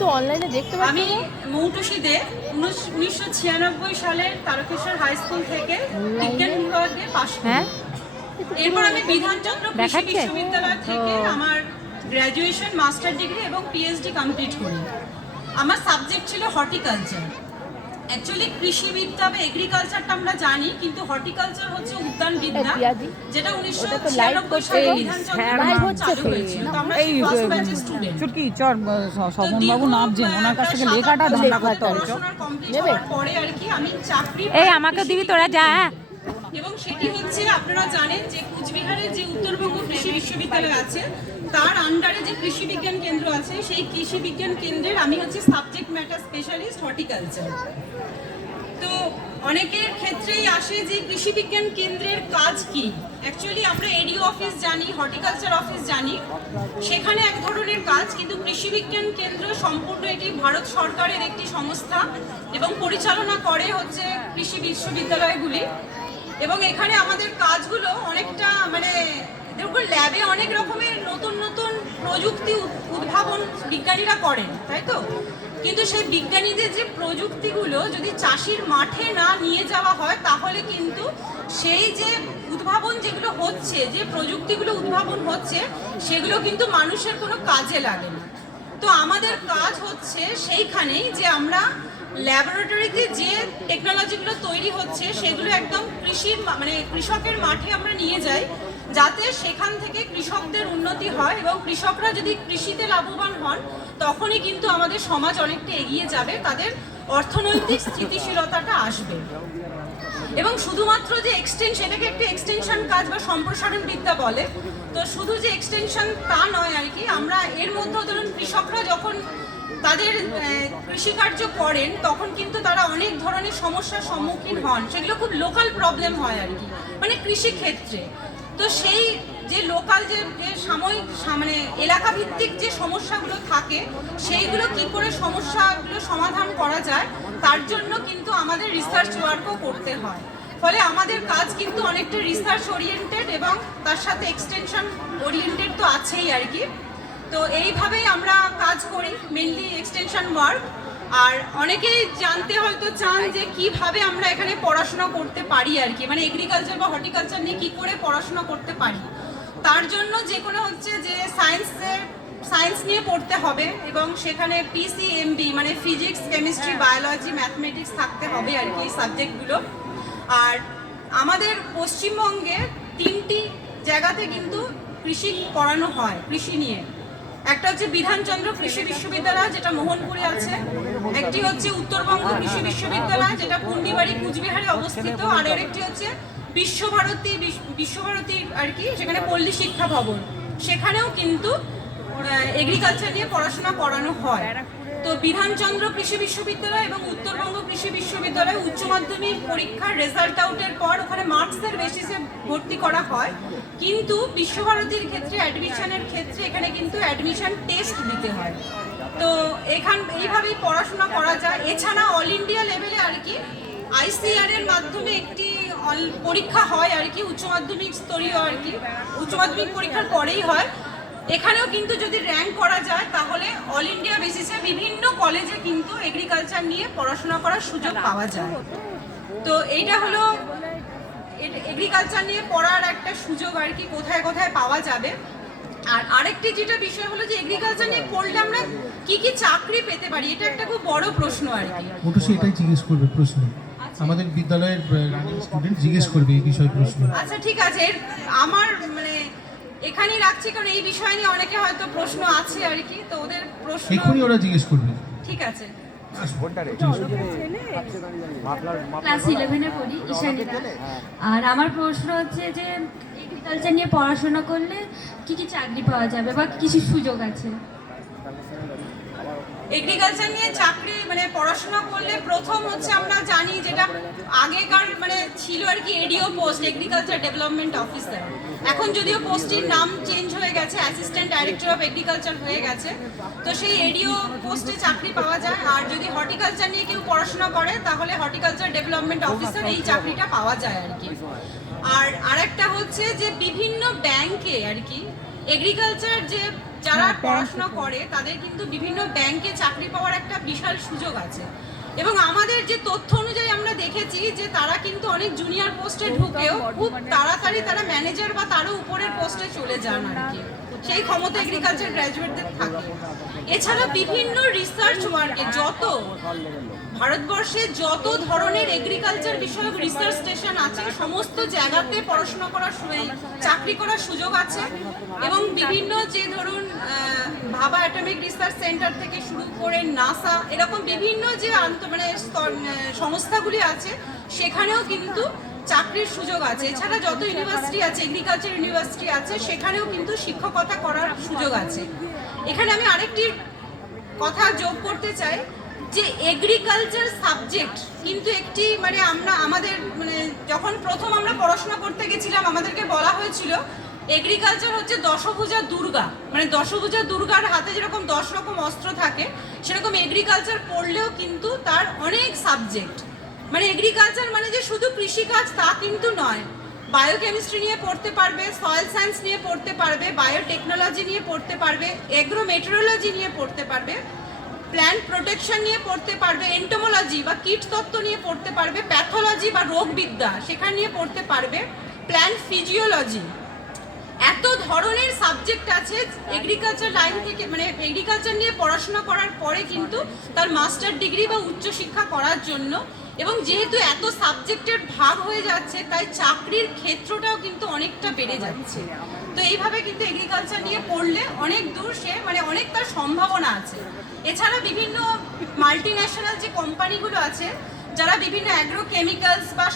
তো অনলাইনে দেখতে পাচ্ছি আমি। মৌটুসি দে উনিশশো ছিয়ানব্বই সালের তারকেশ্বর হাই স্কুল থেকে বিজ্ঞান বিভাগে পাশ করি। হ্যাঁ? এরপর আমি বিধানচন্দ্র কৃষি? বিশ্ববিদ্যালয় থেকে আমার গ্র্যাজুয়েশন মাস্টার ডিগ্রি এবং পিএইচডি কমপ্লিট করি। আমার সাবজেক্ট ছিল হর্টিকালচার অ্যাকচুয়ালি কৃষিবিদ্যা বা এগ্রিকালচারটা আমরা জানি কিন্তু হর্টিকালচার হচ্ছে উদ্যানবিদ্যা এই যেটা উনিশশো ছিয়ানব্বই সালে বিধানচন্দ্র হচ্ছে চালু হয়েছিল। তো আমরা এই স্টুডেন্ট চুটকি চর শোভনবাবু নামছেন। ওনার কাছ থেকে লেখাটা ধান্দা করতে হবে। পরে আর কি আমি চাকরি এই আমাকে দিবি তোরা যা হ্যাঁ। এবং সেটি হচ্ছে, আপনারা জানেন যে কুচবিহারের যে উত্তরবঙ্গ কৃষি বিশ্ববিদ্যালয় আছে, তার আন্ডারে যে কৃষি বিজ্ঞান কেন্দ্র আছে, সেই কৃষি বিজ্ঞান কেন্দ্রের আমি হচ্ছে সাবজেক্ট ম্যাটার স্পেশালিস্ট হর্টিকালচার তো অনেকের ক্ষেত্রেই আসে যে কৃষি বিজ্ঞান কেন্দ্রের কাজ কি। অ্যাকচুয়ালি আমরা এডিও অফিস জানি হর্টিকালচার অফিস জানি। সেখানে এক ধরনের কাজ, কিন্তু কৃষি বিজ্ঞান কেন্দ্র সম্পূর্ণ এটি ভারত সরকারের একটি সংস্থা এবং পরিচালনা করে হচ্ছে কৃষি বিশ্ববিদ্যালয়গুলি। এবং এখানে আমাদের কাজগুলো অনেকটা মানে দেখুন ল্যাবে অনেক রকমের নতুন নতুন প্রযুক্তি উদ্ভাবন বিজ্ঞানীরা করেন, তাই তো? কিন্তু সেই বিজ্ঞানীদের যে প্রযুক্তিগুলো যদি চাষির মাঠে না নিয়ে যাওয়া হয়, তাহলে কিন্তু সেই যে উদ্ভাবন যেগুলো হচ্ছে, যে প্রযুক্তিগুলো উদ্ভাবন হচ্ছে, সেগুলো কিন্তু মানুষের কোনো কাজে লাগে না। তো আমাদের কাজ হচ্ছে সেইখানেই যে আমরা ল্যাবরেটরিতে যে টেকনোলজিগুলো তৈরি হচ্ছে, সেগুলো একদম কৃষির মানে কৃষকের মাঠে আমরা নিয়ে যাই, যাতে সেখান থেকে কৃষকদের উন্নতি হয় এবং কৃষকরা যদি কৃষিতে লাভবান হন, তখনই কিন্তু আমাদের সমাজ অনেকটা এগিয়ে যাবে, তাদের অর্থনৈতিক স্থিতিশীলতাটা আসবে। এবং শুধুমাত্র যে এক্সটেনশন এটাকে একটা এক্সটেনশন কাজ বা সম্প্রসারণ বিদ্যা বলে তো শুধু যে এক্সটেনশন তা নয় আর কি, আমরা এর মধ্যেও ধরুন কৃষকরা যখন তাদের কৃষিকার্য করেন, তখন কিন্তু তারা অনেক ধরনের সমস্যার সম্মুখীন হন। সেগুলো খুব লোকাল প্রবলেম হয় আর কি মানে কৃষি ক্ষেত্রে তো সেই যে লোকাল যে সাময়িক মানে এলাকা ভিত্তিক যে সমস্যাগুলো থাকে, সেইগুলো কি করে সমস্যাগুলো সমাধান করা যায়, তার জন্য কিন্তু আমাদের রিসার্চ ওয়ার্কও করতে হয়। ফলে আমাদের কাজ কিন্তু অনেকটা রিসার্চ ওরিয়েন্টেড এবং তার সাথে এক্সটেনশন ওরিয়েন্টেড তো আছেই আর কি। তো এইভাবেই আমরা কাজ করি মেনলি এক্সটেনশন ওয়ার্ক আর অনেকেই জানতে হয়তো চান যে কীভাবে আমরা এখানে পড়াশোনা করতে পারি আর কি মানে এগ্রিকালচার বা হর্টিকালচার নিয়ে কি করে পড়াশোনা করতে পারি। তার জন্য যে কোনো হচ্ছে যে সায়েন্সের সায়েন্স নিয়ে পড়তে হবে এবং সেখানে পিসিএমবি মানে ফিজিক্স কেমিস্ট্রি বায়োলজি ম্যাথমেটিক্স থাকতে হবে আর কি এই সাবজেক্টগুলো আর আমাদের পশ্চিমবঙ্গে তিনটি জায়গাতে কিন্তু কৃষি পড়ানো হয়, কৃষি নিয়ে। একটা হচ্ছে বিধানচন্দ্র কৃষি বিশ্ববিদ্যালয়, যেটা মোহনপুরে আছে। একটি হচ্ছে উত্তরবঙ্গ কৃষি বিশ্ববিদ্যালয়, যেটা পুন্ডিবাড়ি, কুচবিহারে অবস্থিত। আর আরেকটি হচ্ছে বিশ্বভারতী বিশ্বভারতী আর কি সেখানে পল্লী শিক্ষা ভবন। সেখানেও কিন্তু এগ্রিকালচার নিয়ে পড়াশোনা করানো হয়। তো বিধানচন্দ্র কৃষি বিশ্ববিদ্যালয় এবং উত্তরবঙ্গ কৃষি বিশ্ববিদ্যালয় উচ্চ মাধ্যমিক পরীক্ষার রেজাল্ট আউটের পর ওখানে মার্কসের বেসিসে ভর্তি করা হয়। কিন্তু বিশ্বভারতীর ক্ষেত্রে অ্যাডমিশনের ক্ষেত্রে এখানে কিন্তু অ্যাডমিশন টেস্ট দিতে হয়। তো এখান, এইভাবেই পড়াশোনা করা যায়। এছাড়া অল ইন্ডিয়া লেভেলে আর কি আইসিআর এর মাধ্যমে একটি পরীক্ষা হয় আর কি, উচ্চ মাধ্যমিক স্তরীয় আর কি। উচ্চ মাধ্যমিক পরীক্ষার পরেই হয়। এখানেও কিন্তু যদি র্যাঙ্ক করা যায় তাহলে অল ইন্ডিয়া বেসিসে বিভিন্ন কলেজে কিন্তু এগ্রিকালচার নিয়ে পড়াশোনা করার সুযোগ পাওয়া যায়। তো এইটা হলো এগ্রিকালচার নিয়ে পড়ার একটা সুযোগ আর কি কোথায় কোথায় পাওয়া যাবে। আর আরেকটি যেটা বিষয় হলো যে এগ্রিকালচার নিয়ে পড়লে আমরা কি কি চাকরি পেতে পারি এটা একটা খুব বড় প্রশ্ন আর কি। মোটু এটাই জিজ্ঞেস করবে প্রশ্ন। আমাদের বিদ্যালয়ের রানিং স্টুডেন্ট জিজ্ঞেস করবে এই বিষয়ে প্রশ্ন। আচ্ছা ঠিক আছে। এর আমার মানে এখানেই রাখছি কারণ এই বিষয় নিয়ে অনেকে হয়তো প্রশ্ন আছে আর কি তো ওদের প্রশ্ন এক্ষুনি ওরা জিজ্ঞেস করবে। ঠিক আছে। ক্লাস ইলেভেনে পড়ি ঈশানীরা আর আমার প্রশ্ন হচ্ছে যে এগ্রিকালচার নিয়ে পড়াশোনা করলে কি কি চাকরি পাওয়া যাবে বা কিছু সুযোগ আছে? এগ্রিকালচার নিয়ে চাকরি মানে পড়াশোনা করলে প্রথম হচ্ছে আমরা জানি যেটা আগেকার মানে ছিল আর কি ADO post agriculture development officer এখন যদিও পোস্টের নাম চেঞ্জ হয়ে গেছে অ্যাসিস্ট্যান্ট ডাইরেক্টর অফ এগ্রিকালচার হয়ে গেছে তো সেই এডিও পোস্টে চাকরি পাওয়া যায়। আর যদি হর্টিকালচার নিয়ে কেউ পড়াশোনা করে তাহলে হর্টিকালচার ডেভেলপমেন্ট অফিসার এই চাকরিটা পাওয়া যায় আর কি। আর আরেকটা হচ্ছে যে বিভিন্ন ব্যাংকে আর কি এগ্রিকালচার যে যারা পড়াশোনা করে তাদের কিন্তু বিভিন্ন ব্যাংকে চাকরি পাওয়ার একটা বিশাল সুযোগ আছে। এবং আমাদের যে তথ্য অনুযায়ী আমরা দেখেছি যে তারা কিন্তু অনেক জুনিয়র পোস্টে ঢুকেও খুব তাড়াতাড়ি তারা ম্যানেজার বা তারও উপরের পোস্টে চলে যান আর কি। সেই ক্ষমতা এগ্রিকালচার গ্র্যাজুয়েটদের থাকে। এছাড়া বিভিন্ন রিসার্চ ওয়ার্কে যত ভারতবর্ষে যত ধরনের এগ্রিকালচার বিষয়ক রিসার্চ স্টেশন আছে, সমস্ত জায়গাতে পড়াশোনা করার চাকরি করার সুযোগ আছে এবং বিভিন্ন যে ধরুন ভাবা অ্যাটমিক রিসার্চ সেন্টার থেকে শুরু করে নাসা এরকম বিভিন্ন যে আন্ত মানে সংস্থাগুলি আছে, সেখানেও কিন্তু চাকরির সুযোগ আছে। এছাড়া যত ইউনিভার্সিটি আছে এগ্রিকালচার ইউনিভার্সিটি আছে, সেখানেও কিন্তু শিক্ষকতা করার সুযোগ আছে। এখানে আমি আরেকটি কথা যোগ করতে চাই। যে এগ্রিকালচার সাবজেক্ট কিন্তু একটি মানে আমরা, আমাদের মানে যখন প্রথম আমরা পড়াশোনা করতে গেছিলাম, আমাদেরকে বলা হয়েছিল এগ্রিকালচার হচ্ছে দশভুজা দুর্গা। মানে দশভুজা দুর্গার হাতে যেরকম দশ রকম অস্ত্র থাকে, সেরকম এগ্রিকালচার পড়লেও কিন্তু তার অনেক সাবজেক্ট মানে এগ্রিকালচার মানে যে শুধু কৃষিকাজ তা কিন্তু নয়। বায়োকেমিস্ট্রি নিয়ে পড়তে পারবে সয়েল সায়েন্স নিয়ে পড়তে পারবে বায়োটেকনোলজি নিয়ে পড়তে পারবে এগ্রো মেটেরোলজি নিয়ে পড়তে পারবে। প্ল্যান্ট প্রোটেকশন নিয়ে পড়তে পারবে এন্টোমোলজি বা কীট তত্ত্ব নিয়ে পড়তে পারবে প্যাথোলজি বা রোগবিদ্যা, সেখানে নিয়ে পড়তে পারবে প্ল্যান্ট ফিজিওলজি এত ধরনের সাবজেক্ট আছে এগ্রিকালচার লাইন থেকে মানে এগ্রিকালচার নিয়ে পড়াশোনা করার পরে কিন্তু তার মাস্টার ডিগ্রি বা উচ্চশিক্ষা করার জন্য এবং যেহেতু এত সাবজেক্টের ভাগ হয়ে যাচ্ছে, তাই চাকরির ক্ষেত্রটাও কিন্তু অনেকটা বেড়ে যাচ্ছে। তো এইভাবে কিন্তু এগ্রিকালচার নিয়ে পড়লে অনেক দূর সে মানে অনেক তার সম্ভাবনা আছে। এছাড়া বিভিন্ন মাল্টি ন্যাশনাল যে কোম্পানিগুলো আছে, যারা বিভিন্ন অ্যাগ্রো কেমিক্যালস বা